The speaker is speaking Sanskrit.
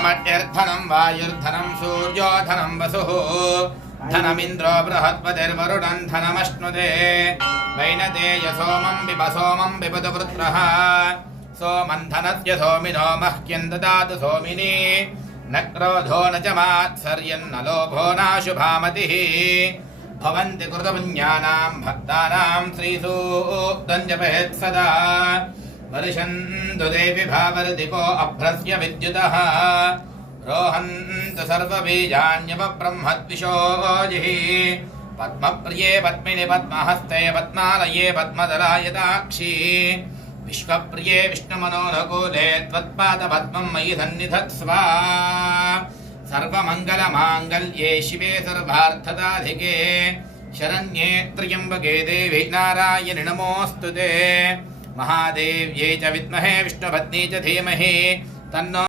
धनमड्यर्धनं वायुर्धनं सूर्यो धनं वसुः धनमिन्द्रो बृहस्पतिर्वरुणं धनमश्नुते वैनतेय सोमं विपदु वृत्रः सोमं धनस्य सोमिनो मह्यं ददातु सोमिनी न क्रोधो न च मात्सर्यन्न लोभो नाशुभामतिः भवन्ति कृतपुण्यानां भक्तानां श्रीसूक्तं जपेत् सदा वर्षन्तु देवि भावरदिको अभ्रस्य विद्युतः रोहन्तु सर्वबीजान्यवब्रह्मद्विषोजिः पद्मप्रिये पद्मिनि पद्महस्ते पद्मालये पद्मदलायताक्षी विश्वप्रिये विष्णुमनोनुकूले त्वत्पादपद्मं मयि सन्निधत्स्व सर्वमङ्गलमाङ्गल्ये शिवे सर्वार्थदाधिके शरण्ये त्र्यम्बके देवी नारायणि नमोऽस्तु ते महादेव्यै च विद्महे विष्णुपत्नी च धीमहि तन्नो